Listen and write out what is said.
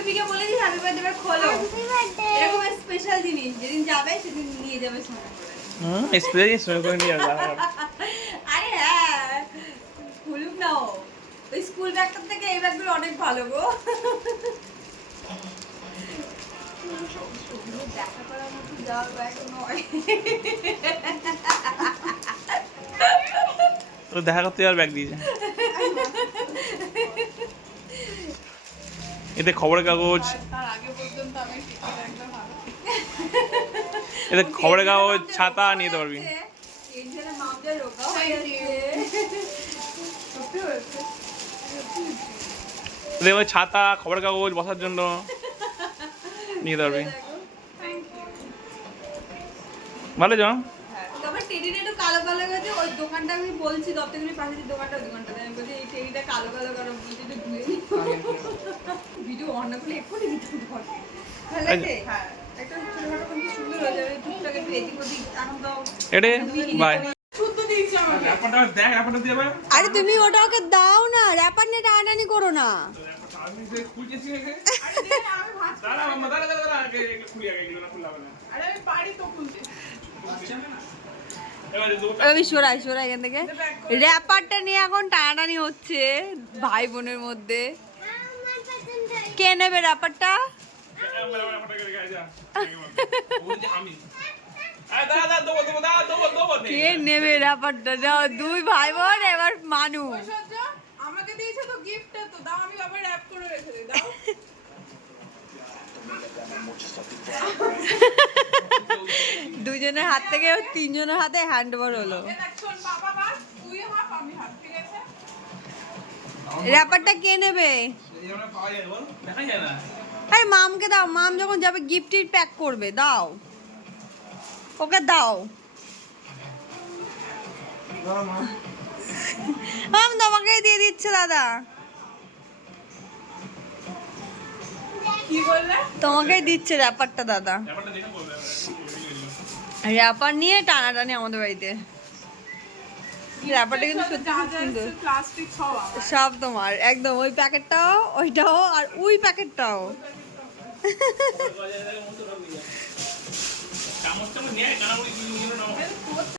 বেবিকে বলে দিই হ্যাপি বার্থডে এবার খোলো। এরকম স্পেশাল জিনিস যেদিন যাবে সেদিন নিয়ে যাবে সোনা করে। স্পেশাল জিনিস সোনা করে নিয়ে যাবে। আরে হ্যাঁ, খুলুক না ও। ওই স্কুল ব্যাগটার থেকে এই ব্যাগগুলো অনেক ভালো গো। দেখা করার মতো যাওয়ার ব্যাগ নয়। তো দেখা করতে যাওয়ার ব্যাগ দিয়েছে। এতে খবরের কাগজ, তার আগে পর্যন্ত আমি একদম ভালো। এতে খবরের কাগজ, ছাতা নিয়ে যেতে পারবি। টেনশনে মামদের রোগা হয়ে যাচ্ছে। সত্যি হয়েছে। এতে ওই ছাতা, খবরের কাগজ বসার জন্য নিয়ে যেতে পারবি। ভালো যাও। তবে টেডিটা একটু কালো কালো গেছে। ওই দোকানটা আমি বলছি দপ্তরগুলির পাশে যে দোকানটা, ওই দোকানটাতে আমি বলছি এই টেডিটা কালো কালো কালো বলছি একটু ধুয়ে ভিডিও অন না করলে এক্ষুনি দিতে ঘর। ভালো লাগছে? হ্যাঁ, একটা ছোটখাটো কিন্তু সুন্দর হয়ে যাবে। টুকটাক একটু এদিক ওদিক আনন্দ। এডে বাই। শুদ্ধ দিয়েছি আমাকে। র্যাপারটা দেখ, র্যাপারটা দিয়ে যাবে। আরে তুমি ওটা ওকে দাও না, র্যাপার নিয়ে টানাটানি করো না। আমি যে খুলতেছি আগে। আরে দে না, আমি ভাত। দাঁড়া মামা, দাঁড়া আগে খুলি আগে, এগুলো না খুললে হবে না। আরে আমি পারি তো খুলতে। এবারে দু রবি সরা এখান থেকে। র্যাপারটা নিয়ে এখন টানাটানি হচ্ছে ভাই বোনের মধ্যে। কে নেবে র্যাপারটা? কে নেবে র্যাপারটা? যাও, দুই ভাই বোন এবার মানু। ঐশ্বর্য, আমাকে দিয়েছো তো গিফটটা, তো দাও, আমি আবার র‍্যাপ করে রেখে দিই, দাও। দুজনের হাত থেকে তিনজনের হাতে হ্যান্ড ওভার হলো। এ দেখ, শোন, বাবা বাস, তুই হাফ, আমি হাফ, ঠিক আছে? র্যাপারটা কে নেবে? আরে মামকে দাও, মাম যখন যাবে গিফট প্যাক করবে, দাও ওকে দাও। মাম তোমাকেই দিয়ে দিচ্ছে দাদা, কি বললে? তোমাকেই দিচ্ছে র্যাপারটা দাদা। র্যাপার নিয়ে টানাটানি আমাদের বাড়িতে। র্যাপারটা কিন্তু সত্যি যা খুব যা সুন্দর। আছে, প্লাস্টিক সব আমার। সব তোমার একদম, ওই প্যাকেটটাও, ওইটাও, আর ওই প্যাকেটটাও। চামচ চামচ নিয়ে কানামুড়ি